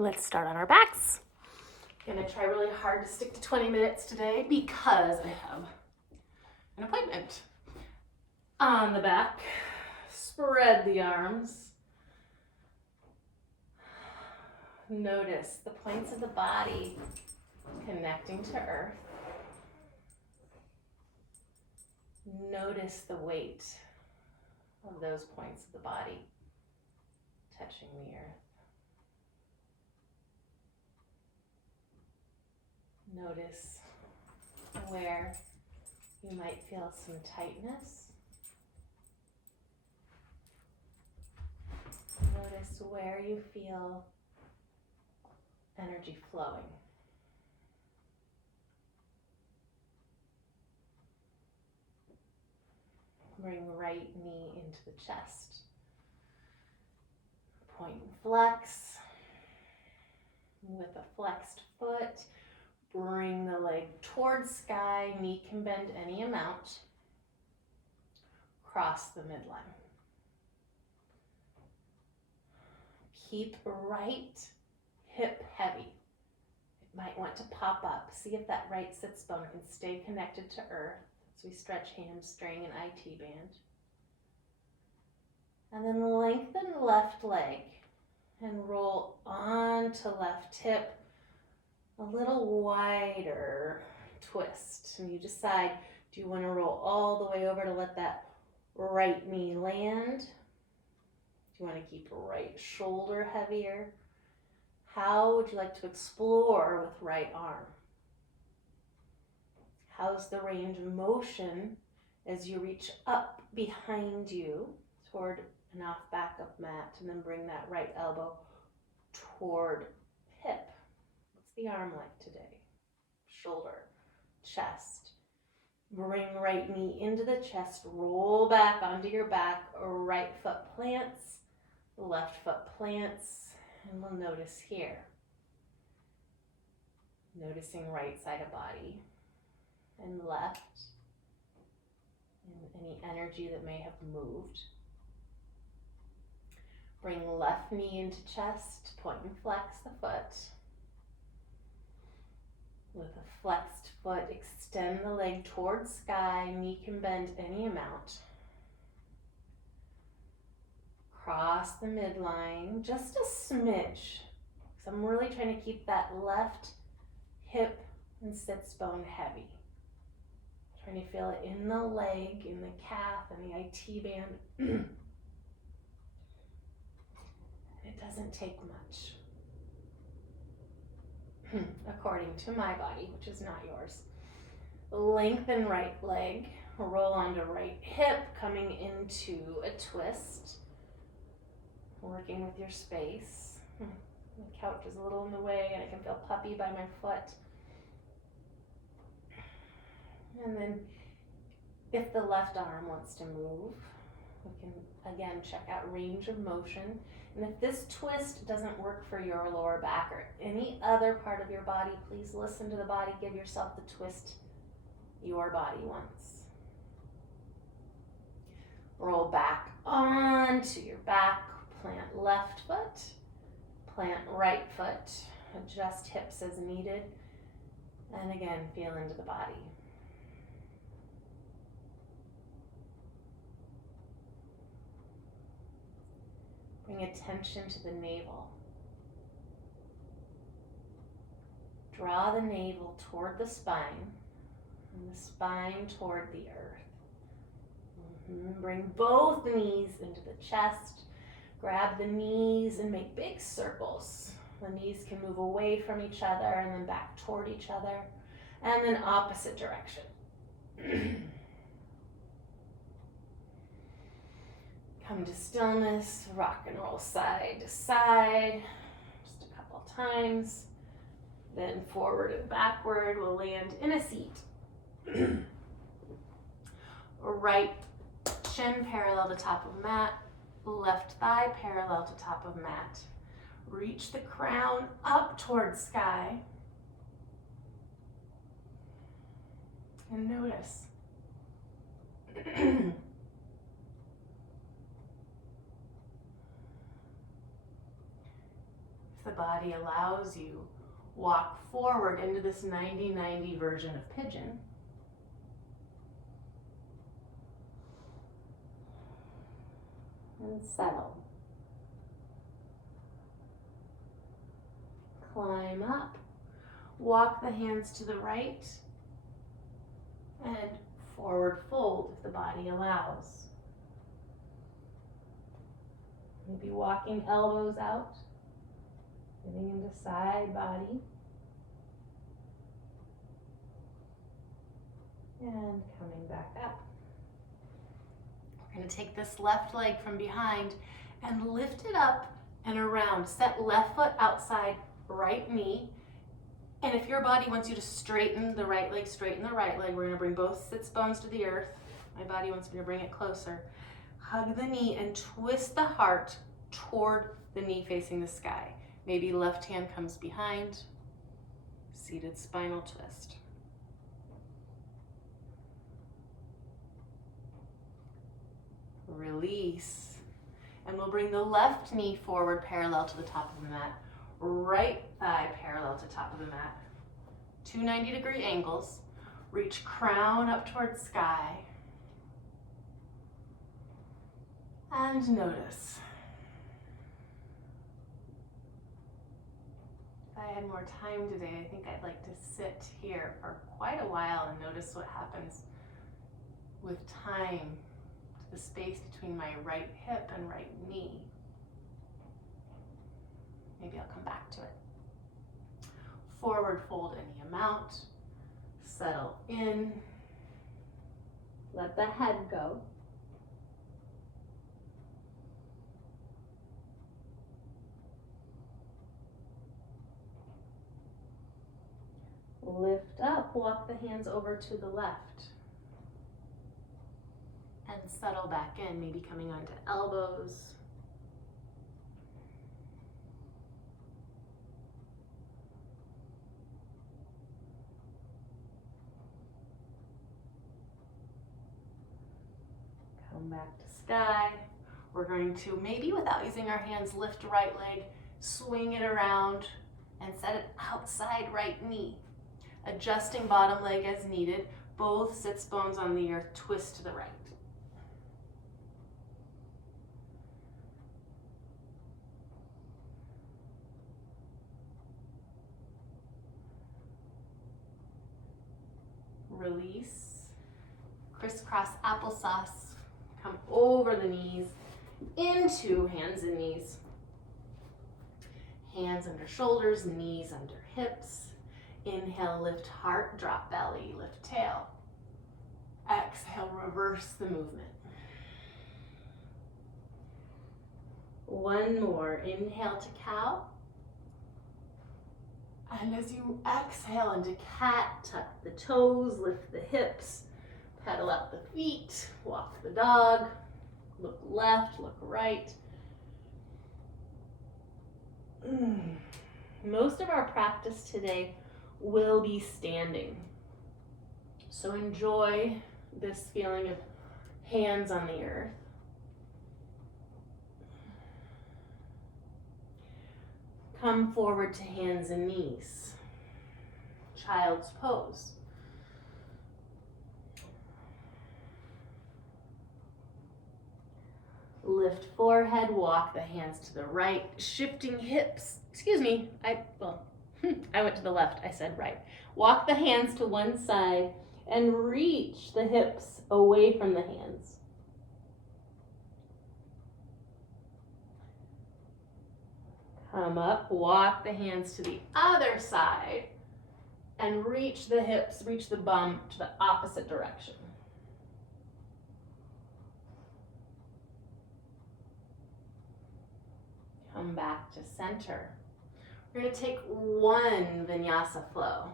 Let's start on our backs. I'm gonna try really hard to stick to 20 minutes today because I have an appointment. On the back, spread the arms. Notice the points of the body connecting to earth. Notice the weight of those points of the body touching the earth. Notice where you might feel some tightness. Notice where you feel energy flowing. Bring right knee into the chest. Point and flex. With a flexed foot, bring the leg towards sky. Knee can bend any amount. Cross the midline. Keep right hip heavy. It might want to pop up. See if that right sits bone can stay connected to earth as we stretch hamstring and IT band. And then lengthen left leg and roll onto left hip. A little wider twist. And you decide, do you want to roll all the way over to let that right knee land? Do you want to keep right shoulder heavier? How would you like to explore with right arm? How's the range of motion as you reach up behind you toward an off back of mat and then bring that right elbow toward hip? What's the arm like today? Shoulder, chest. Bring right knee into the chest, roll back onto your back, right foot plants, left foot plants, and we'll notice here. Noticing right side of body and left, and any energy that may have moved. Bring left knee into chest, point and flex the foot. With a flexed foot, extend the leg towards sky. Knee can bend any amount. Cross the midline, just a smidge. So I'm really trying to keep that left hip and sits bone heavy. Trying to feel it in the leg, in the calf, and the IT band. It doesn't take much. According to my body, which is not yours. Lengthen right leg, roll onto right hip, coming into a twist. Working with your space. The couch is a little in the way and I can feel puppy by my foot. And then if the left arm wants to move, we can again check out range of motion. And if this twist doesn't work for your lower back or any other part of your body, please listen to the body. Give yourself the twist your body wants. Roll back onto your back. Plant left foot. Plant right foot. Adjust hips as needed. And again, feel into the body. Bring attention to the navel. Draw the navel toward the spine and the spine toward the earth. Bring both knees into the chest. Grab the knees and make big circles. The knees can move away from each other and then back toward each other. And then opposite direction. Come to stillness, rock and roll side to side, just a couple of times. Then forward and backward, we'll land in a seat. Right shin parallel to top of mat, left thigh parallel to top of mat. Reach the crown up towards sky. And notice. If the body allows you, walk forward into this 90-90 version of pigeon. And settle. Climb up. Walk the hands to the right. And forward fold if the body allows. Maybe walking elbows out. Getting into side body. And coming back up. We're going to take this left leg from behind and lift it up and around. Set left foot outside, right knee. And if your body wants you to straighten the right leg, straighten the right leg. We're going to bring both sits bones to the earth. My body wants me to bring it closer. Hug the knee and twist the heart toward the knee facing the sky. Maybe left hand comes behind. Seated spinal twist. Release. And we'll bring the left knee forward parallel to the top of the mat. Right thigh parallel to top of the mat. 2 90-degree angles. Reach crown up towards sky. And notice. If I had more time today, I think I'd like to sit here for quite a while and notice what happens with time to the space between my right hip and right knee. Maybe I'll come back to it. Forward fold any amount. Settle in. Let the head go. Lift up, walk the hands over to the left. And settle back in, maybe coming onto elbows. Come back to sky. We're going to, maybe without using our hands, lift right leg, swing it around, and set it outside right knee. Adjusting bottom leg as needed. Both sits bones on the earth, twist to the right. Release. Crisscross applesauce. Come over the knees, into hands and knees. Hands under shoulders, knees under hips. Inhale, lift heart, drop belly, lift tail. Exhale, reverse the movement. One more. Inhale to cow. And as you exhale into cat, tuck the toes, lift the hips, pedal out the feet, walk the dog, look left, look right. Most of our practice today will be standing. So enjoy this feeling of hands on the earth. Come forward to hands and knees. Child's pose. Lift forehead, walk the hands to the right, shifting hips. Excuse me, I went to the left, I said right. Walk the hands to one side and reach the hips away from the hands. Come up, walk the hands to the other side and reach the hips, reach the bum to the opposite direction. Come back to center. We're going to take one vinyasa flow.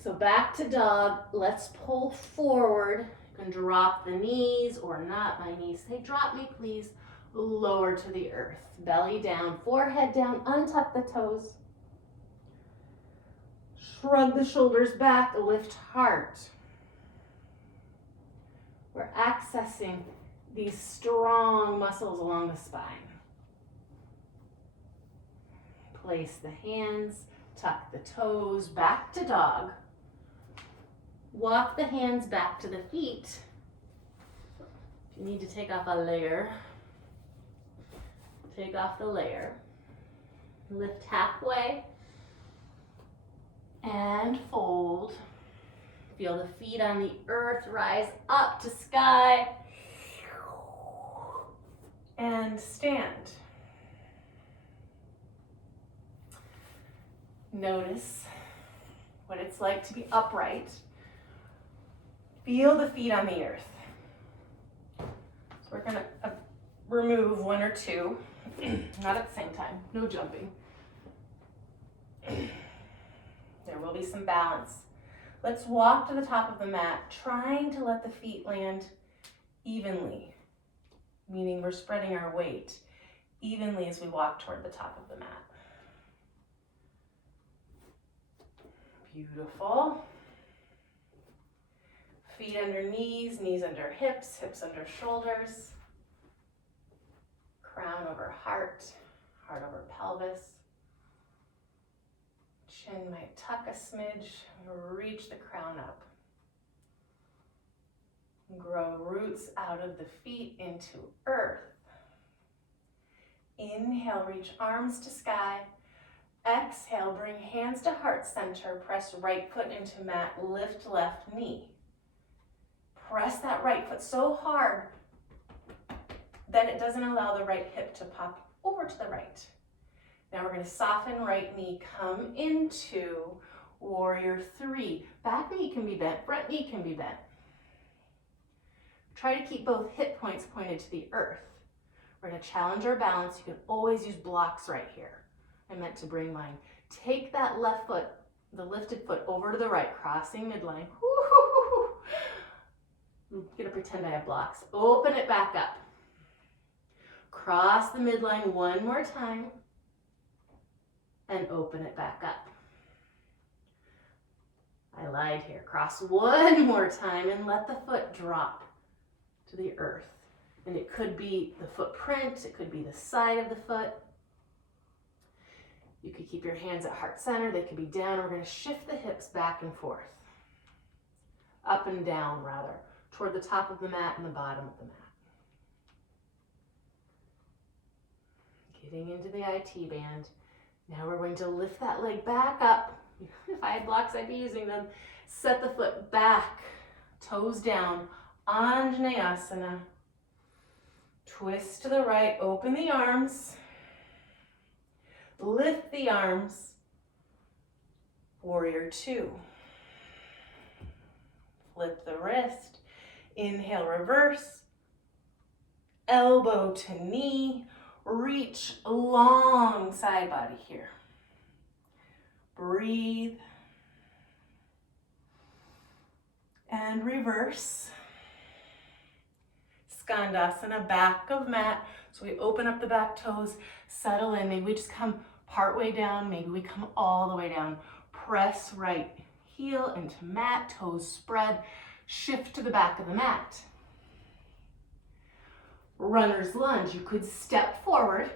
So back to dog. Let's pull forward. You can drop the knees or not. My knees say, drop me please. Lower to the earth. Belly down, forehead down, untuck the toes. Shrug the shoulders back, lift heart. We're accessing these strong muscles along the spine. Place the hands, tuck the toes, back to dog. Walk the hands back to the feet. If you need to take off a layer, take off the layer. Lift halfway and fold. Feel the feet on the earth rise up to sky and stand. Notice what it's like to be upright. Feel the feet on the earth. So we're gonna remove one or two, not at the same time, no jumping. There will be some balance. Let's walk to the top of the mat, trying to let the feet land evenly, meaning we're spreading our weight evenly as we walk toward the top of the mat. Beautiful. Feet under knees, knees under hips, hips under shoulders. Crown over heart, heart over pelvis. Chin might tuck a smidge, reach the crown up. Grow roots out of the feet into earth. Inhale, reach arms to sky. Exhale, bring hands to heart center. Press right foot into mat, lift left knee. Press that right foot so hard that it doesn't allow the right hip to pop over to the right. Now we're going to soften right knee, come into warrior three. Back knee can be bent, front knee can be bent. Try to keep both hip points pointed to the earth. We're going to challenge our balance. You can always use blocks right here. I meant to bring mine. Take that left foot, the lifted foot, over to the right, crossing midline. I'm going to pretend I have blocks. Open it back up. Cross the midline one more time. And open it back up. I lied here. Cross one more time and let the foot drop to the earth. And it could be the footprint, it could be the side of the foot. You could keep your hands at heart center, they could be down. We're going to shift the hips back and forth. Up and down, rather, toward the top of the mat and the bottom of the mat. Getting into the IT band. Now we're going to lift that leg back up. If I had blocks, I'd be using them. Set the foot back, toes down, Anjaneyasana. Twist to the right, open the arms. Lift the arms. Warrior two. Flip the wrist. Inhale, reverse. Elbow to knee. Reach long side body here. Breathe. And reverse. Skandasana, back of mat. So we open up the back toes, settle in. Maybe we just come part way down. Maybe we come all the way down. Press right heel into mat, toes spread. Shift to the back of the mat. Runner's lunge. You could step forward,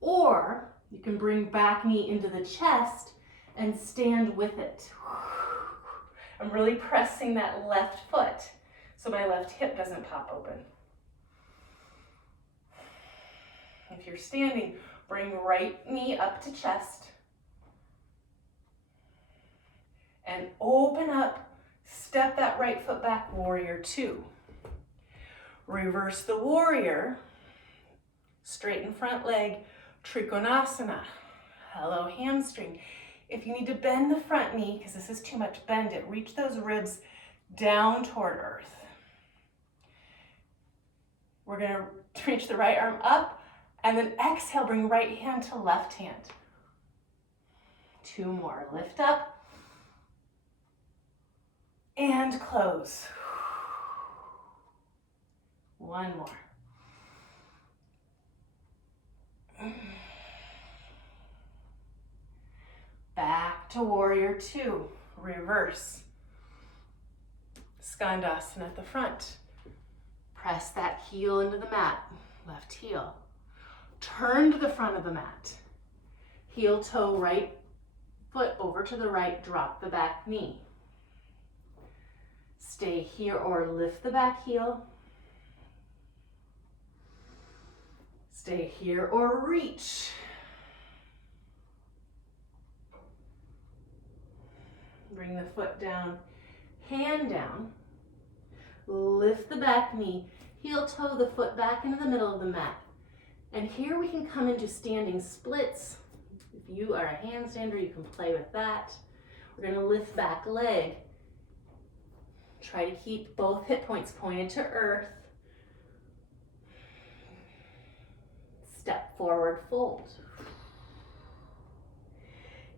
or you can bring back knee into the chest and stand with it. I'm really pressing that left foot so my left hip doesn't pop open. If you're standing, bring right knee up to chest and open up, step that right foot back, warrior two. Reverse the warrior, straighten front leg, Trikonasana. Hello, hamstring. If you need to bend the front knee, because this is too much, bend it. Reach those ribs down toward earth. We're going to reach the right arm up, and then exhale, bring right hand to left hand. Two more. Lift up and close. One more. Back to warrior two. Reverse. Skandasana at the front. Press that heel into the mat. Left heel. Turn to the front of the mat. Heel toe, right foot over to the right, drop the back knee. Stay here or lift the back heel. Stay here or reach. Bring the foot down, hand down. Lift the back knee, heel toe the foot back into the middle of the mat. And here we can come into standing splits. If you are a handstander, you can play with that. We're going to lift back leg. Try to keep both hip points pointed to earth. Step forward, fold.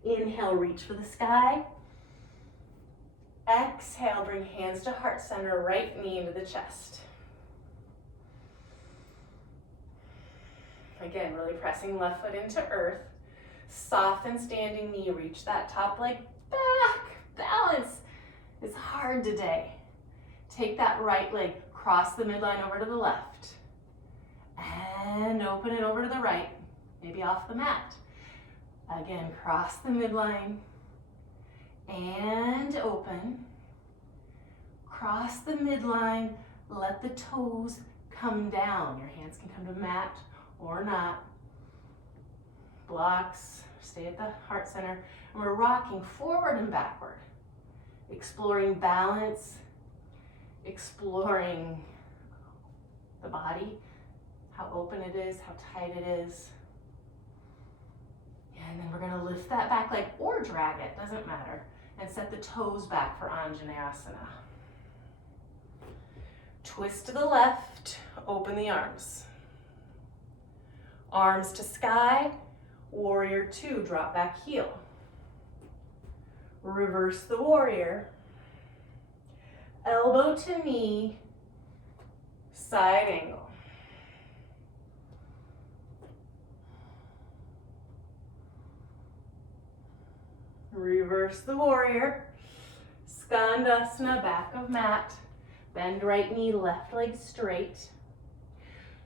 Inhale, reach for the sky. Exhale, bring hands to heart center, right knee into the chest. Again, really pressing left foot into earth. Soften standing knee, reach that top leg back. Balance is hard today. Take that right leg, cross the midline over to the left. And open it over to the right, maybe off the mat. Again, cross the midline. And open. Cross the midline, let the toes come down. Your hands can come to the mat or not. Blocks, stay at the heart center. And we're rocking forward and backward. Exploring balance, exploring the body, how open it is, how tight it is. And then we're gonna lift that back leg or drag it, doesn't matter. And set the toes back for Anjaneyasana. Twist to the left, open the arms. Arms to sky, warrior two, drop back heel. Reverse the warrior. Elbow to knee, side angle. Reverse the warrior. Skandasana, back of mat. Bend right knee, left leg straight.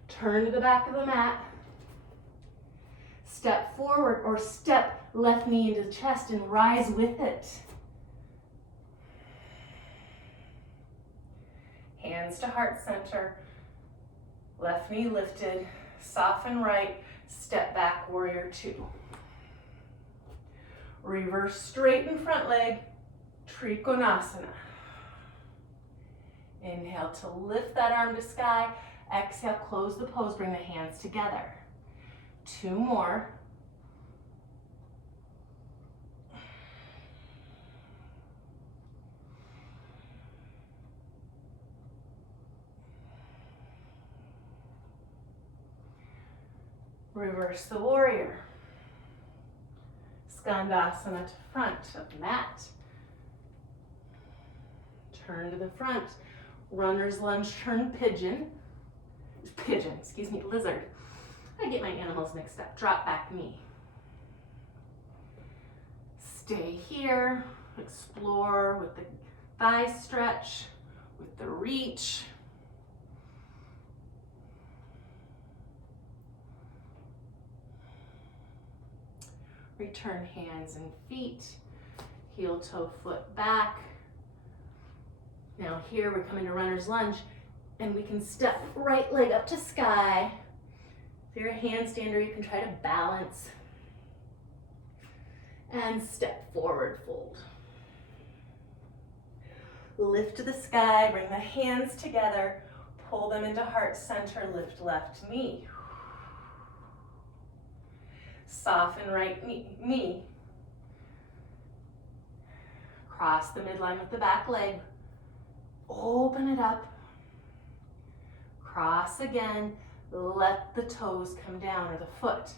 Turn to the back of the mat. Step forward or step left knee into the chest and rise with it. Hands to heart center. Left knee lifted. Soften right. Step back, warrior two. Reverse straighten front leg, Trikonasana. Inhale to lift that arm to sky. Exhale, close the pose, bring the hands together. Two more. Reverse the warrior. Skandasana to front of mat. Turn to the front. Runner's lunge, turn pigeon. Lizard. I get my animals mixed up. Drop back knee. Stay here. Explore with the thigh stretch, with the reach. Return hands and feet, heel, toe, foot back. Now here we're coming to runner's lunge and we can step right leg up to sky. If you're a handstander, you can try to balance and step forward, fold. Lift to the sky, bring the hands together, pull them into heart center, lift left knee. Soften right knee. Cross the midline with the back leg. Open it up. Cross again. Let the toes come down, or the foot.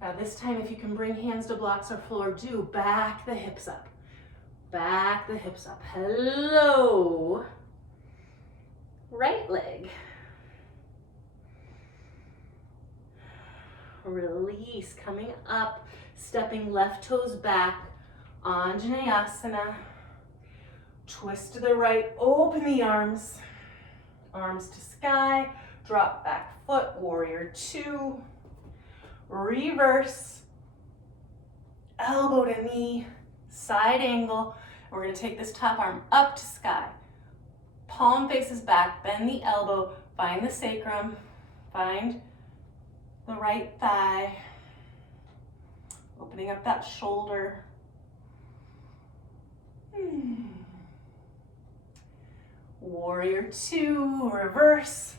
Now this time, if you can bring hands to blocks or floor, do back the hips up. Back the hips up. Hello. Right leg. Release, coming up, stepping left toes back, Anjaneyasana. Twist to the right, open the arms. Arms to sky, drop back foot, warrior two. Reverse. elbow to knee, side angle. We're going to take this top arm up to sky. Palm faces back, bend the elbow, find the sacrum, find the right thigh, opening up that shoulder. Warrior two, reverse.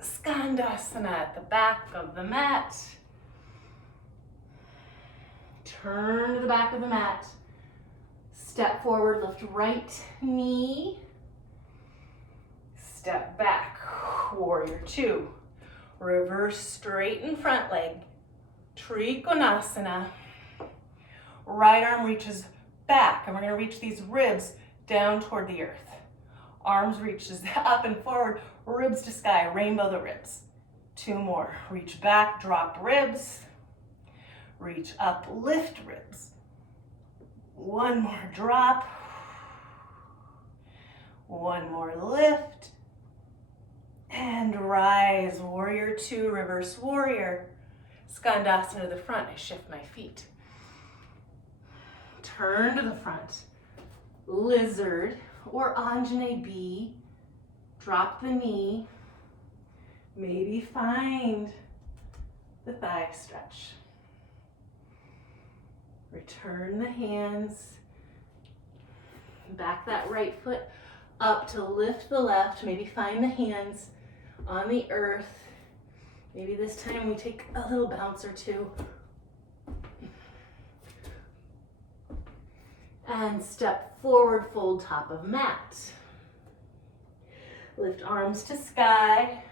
Skandasana at the back of the mat. Turn to the back of the mat. Step forward, lift right knee. Step back, warrior two. Reverse, straighten front leg. Trikonasana. Right arm reaches back, and we're gonna reach these ribs down toward the earth. Arms reaches up and forward, ribs to sky, rainbow the ribs. Two more, reach back, drop ribs. Reach up, lift ribs. One more drop. One more lift. And rise, warrior two, reverse warrior. Skandasana to the front, I shift my feet. Turn to the front. Lizard or Anjane B. Drop the knee. Maybe find the thigh stretch. Return the hands. Back that right foot up to lift the left. Maybe find the hands on the earth. Maybe this time we take a little bounce or two. And step forward, fold top of mat. Lift arms to sky.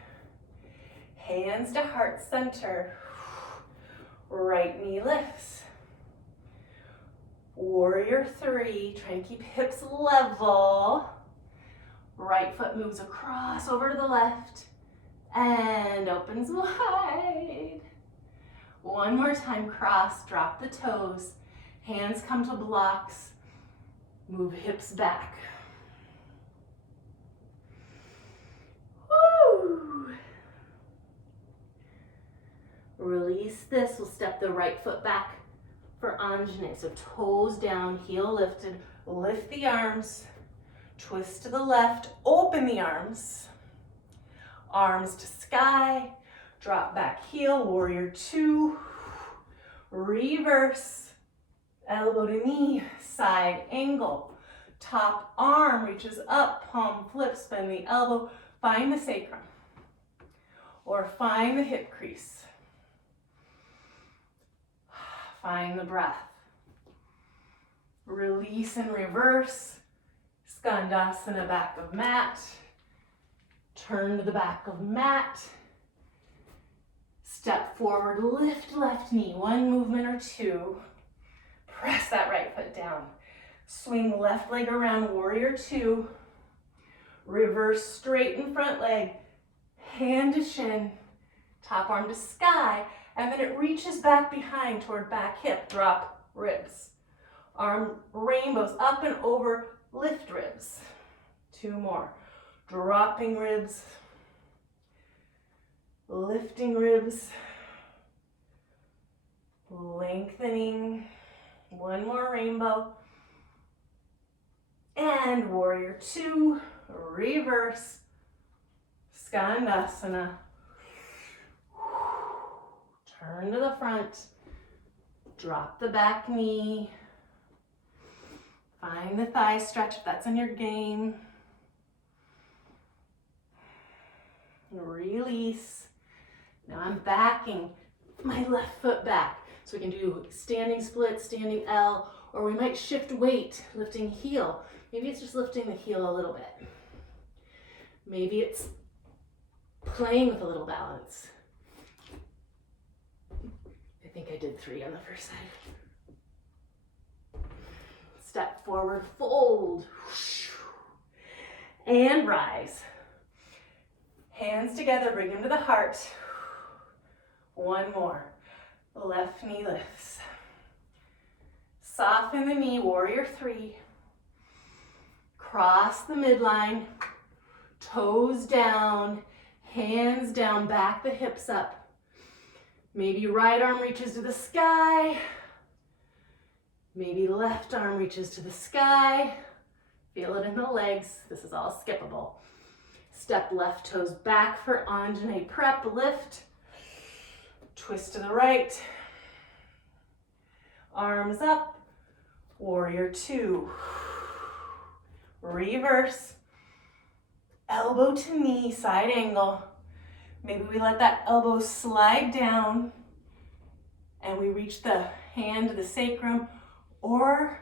Hands to heart center. Right knee lifts. Warrior three, try and keep hips level. Right foot moves across over to the left and opens wide. One more time, cross, drop the toes. Hands come to blocks. Move hips back. Woo! Release this. We'll step the right foot back for Anjane. So toes down, heel lifted. Lift the arms. Twist to the left. Open the arms. Arms to sky. Drop back heel. Warrior two. Reverse. Elbow to knee, side angle. Top arm reaches up, palm flips, bend the elbow, find the sacrum. Or find the hip crease. Find the breath. Release and reverse. Skandasana, back of mat. Turn to the back of mat. Step forward, lift left knee, one movement or two. Press that right foot down. Swing left leg around, warrior two. Reverse, straighten front leg. Hand to shin. Top arm to sky. And then it reaches back behind toward back hip. Drop ribs. Arm rainbows up and over, lift ribs. Two more. Dropping ribs. Lifting ribs. Lengthening. One more rainbow. And warrior two, reverse, Skandasana. Turn to the front, drop the back knee. Find the thigh stretch if that's in your game. Release. Now I'm backing my left foot back. So we can do standing split, standing L, or we might shift weight, lifting heel. Maybe it's just lifting the heel a little bit. Maybe it's playing with a little balance. I think I did 3 on the first side. Step forward, fold. And rise. Hands together, bring them to the heart. One more. Left knee lifts. Soften the knee, warrior three. Cross the midline. Toes down, hands down, back the hips up. Maybe right arm reaches to the sky. Maybe left arm reaches to the sky. Feel it in the legs. This is all skippable. Step left toes back for Anjane prep, lift. Twist to the right. Arms up. Warrior two. Reverse. Elbow to knee, side angle. Maybe we let that elbow slide down and we reach the hand to the sacrum, or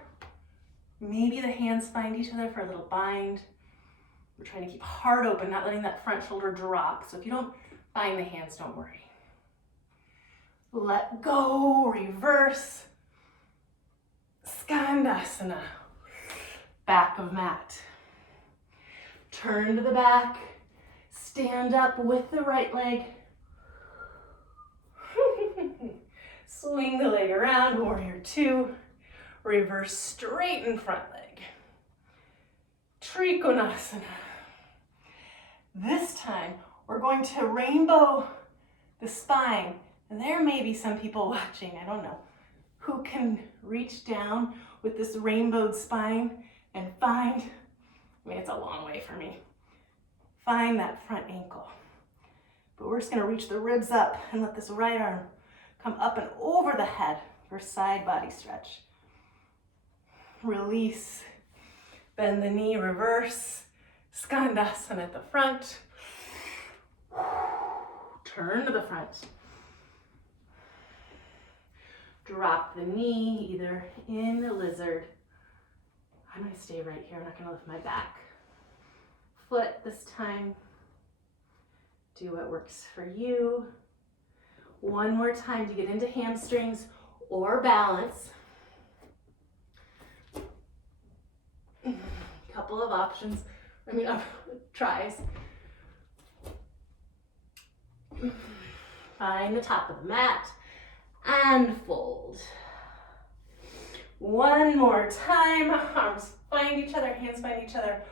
maybe the hands find each other for a little bind. We're trying to keep heart open, not letting that front shoulder drop. So if you don't find the hands, don't worry. Let go, reverse. Skandasana, back of mat. Turn to the back, stand up with the right leg. Swing the leg around, warrior two. Reverse, straighten front leg. Trikonasana. This time, we're going to rainbow the spine. And there may be some people watching, I don't know, who can reach down with this rainbowed spine and find, I mean, it's a long way for me, find that front ankle. But we're just gonna reach the ribs up and let this right arm come up and over the head for side body stretch. Release, bend the knee, reverse, Skandasana at the front. Turn to the front. Drop the knee, either in the lizard. I'm gonna stay right here, I'm not gonna lift my back foot this time. Do what works for you. One more time to get into hamstrings or balance. Couple of options, tries. Find the top of the mat and fold. One more time, arms find each other, hands find each other.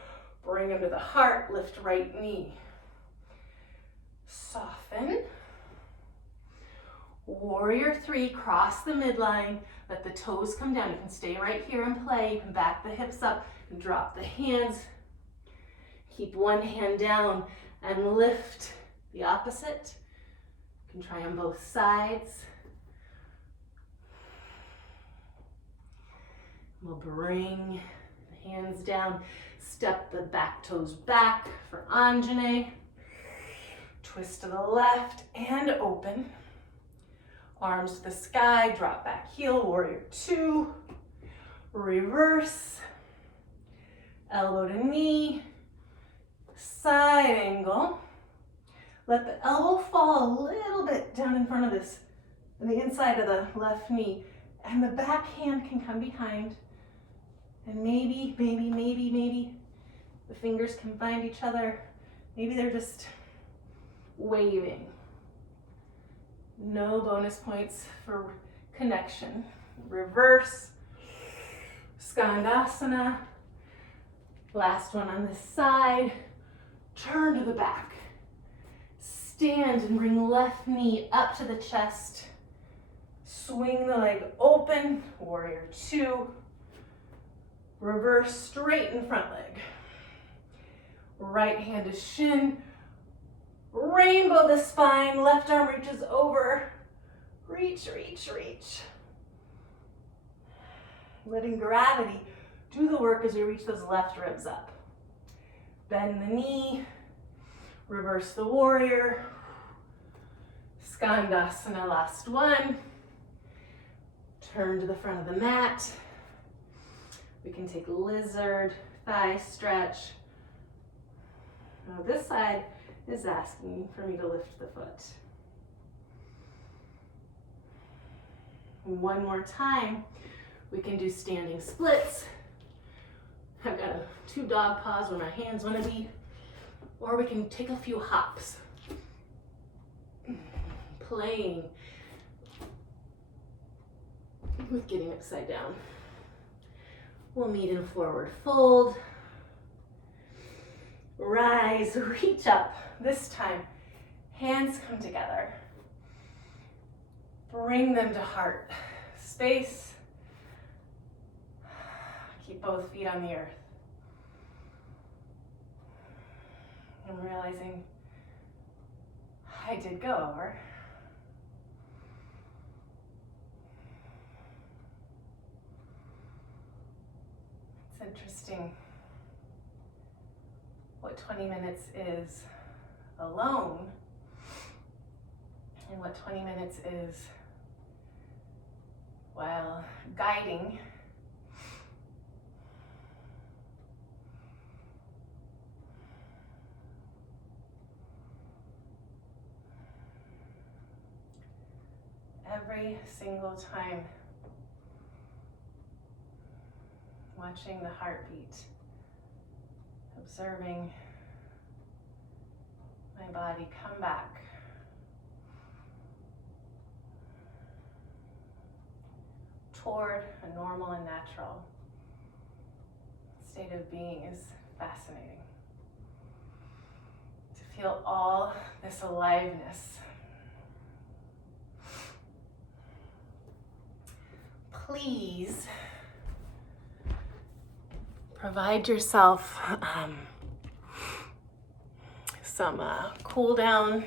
Bring them to the heart, lift right knee. Soften. Warrior three, cross the midline, let the toes come down. You can stay right here and play. You can back the hips up and drop the hands. Keep one hand down and lift the opposite. You can try on both sides. We'll bring the hands down, step the back toes back for Anjane. Twist to the left and open. Arms to the sky, drop back heel, warrior two. Reverse. Elbow to knee. Side angle. Let the elbow fall a little bit down in front of this, on the inside of the left knee. And the back hand can come behind. And maybe, the fingers can find each other. Maybe they're just waving. No bonus points for connection. Reverse, Skandasana. Last one on this side. Turn to the back. Stand and bring left knee up to the chest. Swing the leg open, warrior two. Reverse, straighten front leg. Right hand to shin. Rainbow the spine, left arm reaches over. Reach, reach, reach. Letting gravity do the work as we reach those left ribs up. Bend the knee, reverse the warrior. Skandasana, last one. Turn to the front of the mat. We can take lizard, thigh stretch. Now this side is asking for me to lift the foot. One more time, we can do standing splits. I've got two dog paws where my hands want to be, or we can take a few hops. Playing with getting upside down. We'll meet in forward fold. Rise, reach up. This time, hands come together. Bring them to heart. Space. keep both feet on the earth. I'm realizing I did go over. It's interesting what 20 minutes is alone and what 20 minutes is while guiding. Every single time, watching the heartbeat, observing my body come back. Toward a normal and natural state of being is fascinating. To feel all this aliveness. Please provide yourself some cool down.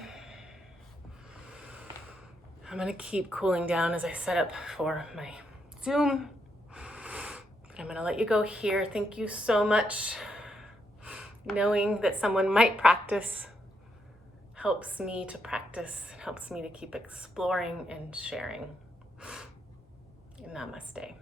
I'm gonna keep cooling down as I set up for my Zoom, but I'm gonna let you go here. Thank you so much. Knowing that someone might practice helps me to practice, helps me to keep exploring and sharing. Namaste.